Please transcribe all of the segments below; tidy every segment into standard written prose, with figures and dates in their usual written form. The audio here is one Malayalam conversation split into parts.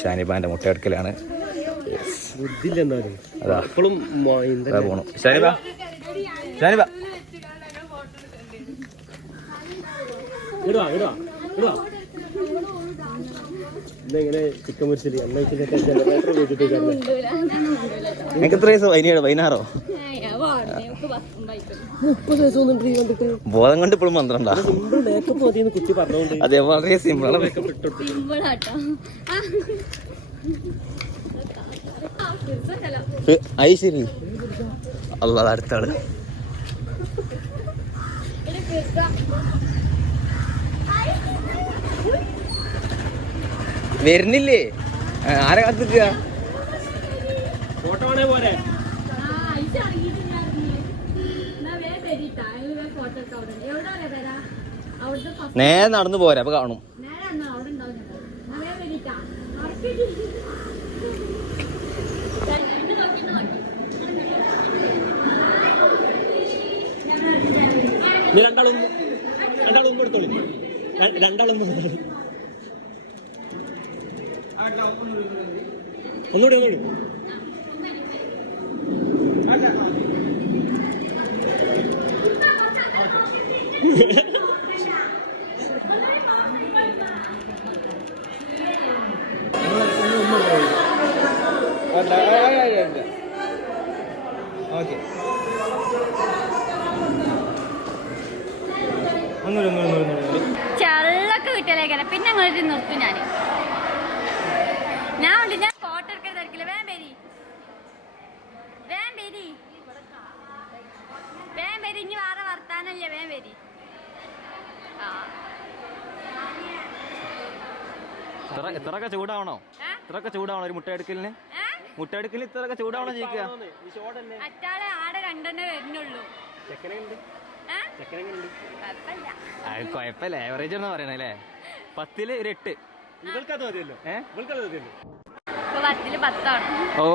ഷാനിബാന്റെ മുട്ടയെടുക്കലാണ്. അതാ പോണം. ഷാനിബ ഷാനിബ ചിക്കൻ പൊരിച്ചില്ല എനിക്ക് എത്ര വയസ്സ്? 16 ബോധം കൊണ്ട് ഇപ്പോഴും 12. അതെ, വളരെ സിമ്പിൾ. അത് ശരി. അല്ല, അടുത്താള് വരുന്നില്ലേ? ആരെ കാത്തിക്ക? നേരെ നടന്നു പോരാ, അപ്പൊ കാണും. രണ്ടാളും എടുത്തോളൂ. രണ്ടാളും ഒന്നുകൂടി ചള്ളൊക്കെ കിട്ടലേക്കാണ്. പിന്നെ അങ്ങോട്ട് നിർത്തും ഞാൻ ഫോട്ടോ എടുക്കാൻ തിരക്കില്ല. വേം പേരി ഇനി വേറെ വർത്താനല്ലേ? വേം പേരി. ഇത്രയൊക്കെ ചൂടാവണോ? ഇത്രയൊക്കെ ചൂടാവണോ ഒരു മുട്ടയെടുക്കലിന്? മുട്ടയെടുക്കലിന് ഇത്രയൊക്കെ ചൂടാവണോ ചോദിക്കുക? അറ്റാളെ ആടെ 2 വരുന്നുള്ളൂ. കൊഴപ്പല്ല, ആവറേജ് എന്ന് പറയണല്ലേ. 10ൽ ഒരു 8. 10ൽ 10 ഓ,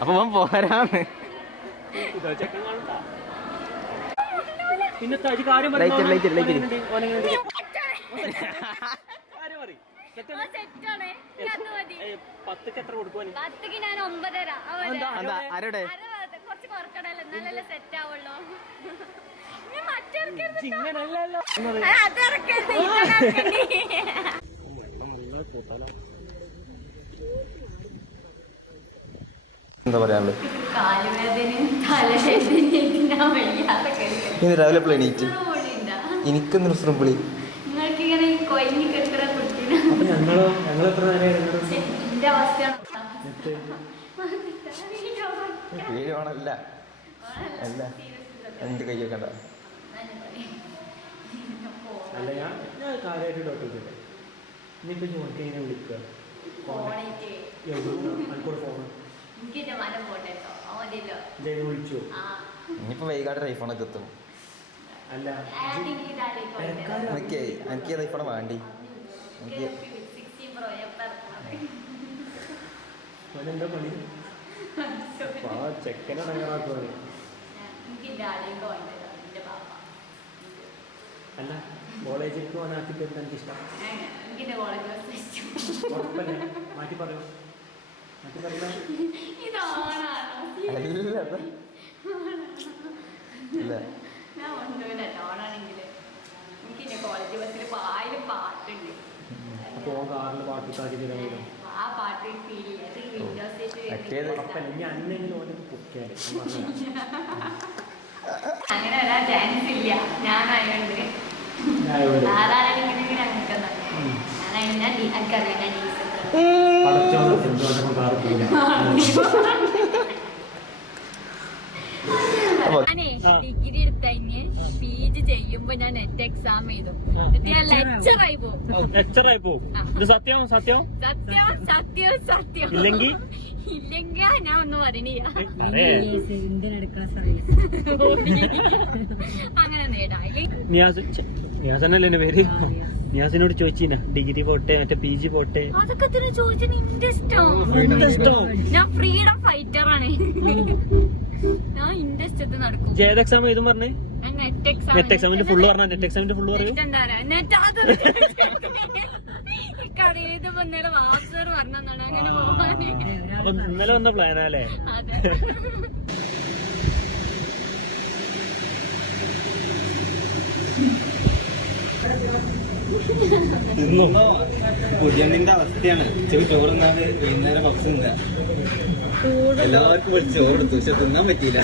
അപ്പൊ പോരാന്ന്. പിന്നെ ആരുടെ സെറ്റ് ആവുള്ളൂ. എന്താ പറയാനുള്ളത്? ഇന്ന് രാവിലെ എണീറ്റ് എനിക്കൊന്നും വിളി. വീഴണല്ല അല്ല, എന്ത് കയ്യൊക്കെ അല്ല, ഞാൻ കാര്യമായിട്ട് ഡോക്ടർ ഇനിയിപ്പോ ചോദിക്കാൻ വിളിക്കുക. വിളിച്ചു. ഇനിയിപ്പോ വൈകാട് റൈഫോണൊക്കെ എത്തും. അല്ല, എനിക്ക് റൈഫോണ വേണ്ടി. എനിക്ക് എന്താ പണി? ചെക്കനടങ്ങാത്തോടെ. അല്ല, കോളേജിൽ പോകാനാക്കിട്ട് എനിക്ക് ഇഷ്ടം. മാറ്റി പറയൂ. അപ്പോ കാറിൽ പാട്ട് കാട്ടി തരാമല്ലോ. അങ്ങനെ വരാൻ ചാൻസ് ഇല്ല. ഞാനായോണ്ട് ഡിഗ്രി എടുത്തഴിഞ്ഞ് PG ചെയ്യുമ്പോ ഞാൻ നെറ്റ് എക്സാം ചെയ്തു. ലെക്ചറായി പോകും. സത്യം സത്യം സത്യം സത്യം സത്യം. ഇല്ലെങ്കിൽ ഞാൻ ഒന്നും പറയണില്ല. അങ്ങനെ നിയാസനല്ലേ എന്റെ പേര്? നിയാസിനോട് ചോദിച്ചിന ഡിഗ്രി പോട്ടെ മറ്റേ PG പോട്ടെ? അതൊക്കെ ചോദിച്ചു. നിന്റെ ഇഷ്ടം. ഞാൻ ഫ്രീഡം ഫൈറ്റർ ആണ്. ഞാൻ ഇന്റെ ഇഷ്ടത്തിന് നടക്കും. ഏത് എക്സാം എഴുതും പറഞ്ഞേ? നെറ്റ് എക്സാമിന്റെ ഫുള്ള് പറഞ്ഞ. നെറ്റ് എക്സാമിന്റെ ഫുള്ള് പറഞ്ഞു. നെറ്റ് അത് കറിയത് വന്നേരം വാസർ പറഞ്ഞാണ് അപ്പൊ ഇന്നലെ വന്ന പ്ലാനല്ലേ? അതെ. പുതിയണ്ണിന്റെ അവസ്ഥയാണ്. ചോറുന്നാല് വൈകുന്നേരം പപ്സ് തിന്നാ. എല്ലാവർക്കും വിളിച്ച് ചോറെടുത്തു, പക്ഷെ തിന്നാൻ പറ്റിയില്ല.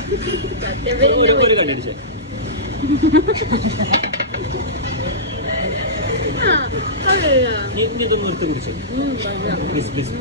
ഒരു കണ്ടിടിച്ചോ നീ ഇതൊന്നും എടുത്ത് കുടിച്ചോ. Please please.